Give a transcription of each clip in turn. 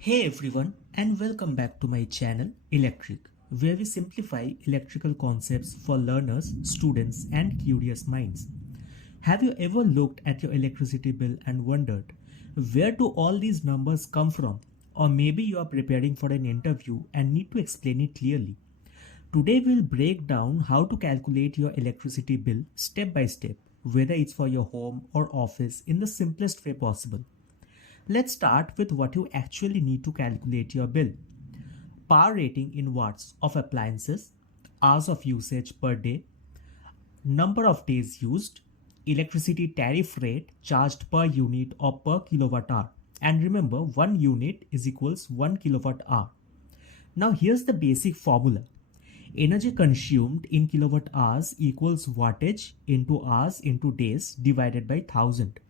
Hey everyone, and welcome back to my channel Electric, where we simplify electrical concepts for learners, students, and curious minds. Have you ever looked at your electricity bill and wondered, where do all these numbers come from? Or maybe you are preparing for an interview and need to explain it clearly. Today we'll break down how to calculate your electricity bill step by step, whether it's for your home or office, in the simplest way possible. Let's start with what you actually need to calculate your bill. Power rating in watts of appliances, hours of usage per day, number of days used, electricity tariff rate charged per unit or per kilowatt hour. And remember, 1 unit is equals 1 kilowatt hour. Now here's the basic formula. Energy consumed in kilowatt hours equals wattage into hours into days divided by 1000.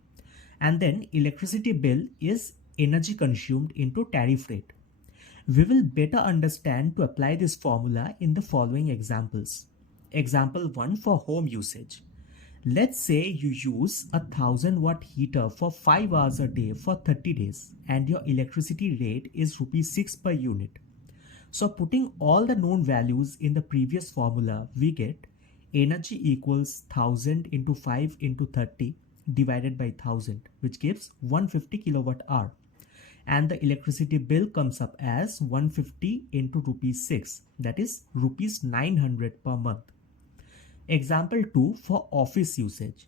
And then electricity bill is energy consumed into tariff rate. We will better understand to apply this formula in the following examples. Example 1 for home usage. Let's say you use a 1000-watt heater for 5 hours a day for 30 days and your electricity rate is rupees 6 per unit. So putting all the known values in the previous formula, we get energy equals 1000 into 5 into 30 divided by 1000, which gives 150 kilowatt hour, and the electricity bill comes up as 150 into rupees 6, that is rupees 900 per month. Example 2 for office usage.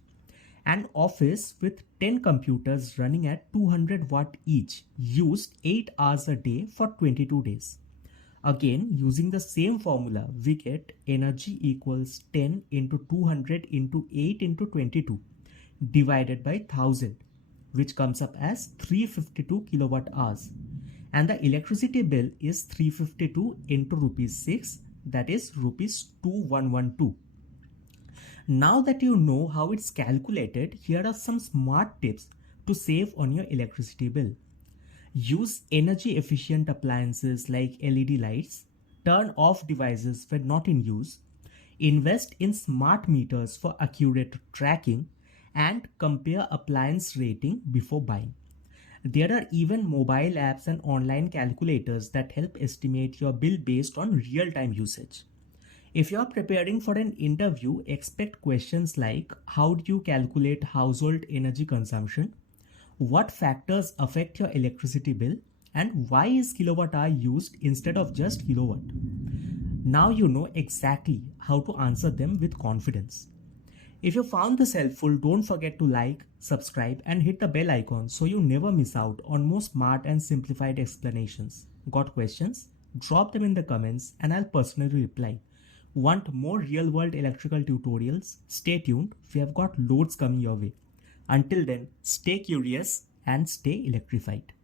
An office with 10 computers running at 200 watt each used 8 hours a day for 22 days. Again, using the same formula, we get energy equals 10 into 200 into 8 into 22 divided by 1000, which comes up as 352 kilowatt hours, and the electricity bill is 352 into rupees 6, that is rupees 2112. Now that you know how it's calculated, here are some smart tips to save on your electricity bill. Use energy efficient appliances like LED lights, turn off devices when not in use, invest in smart meters for accurate tracking, and compare appliance rating before buying. There are even mobile apps and online calculators that help estimate your bill based on real-time usage. If you are preparing for an interview, expect questions like how do you calculate household energy consumption, what factors affect your electricity bill, and why is kilowatt hour used instead of just kilowatt. Now you know exactly how to answer them with confidence. If you found this helpful, don't forget to like, subscribe, and hit the bell icon so you never miss out on more smart and simplified explanations. Got questions? Drop them in the comments and I'll personally reply. Want more real-world electrical tutorials? Stay tuned, we have got loads coming your way. Until then, stay curious and stay electrified.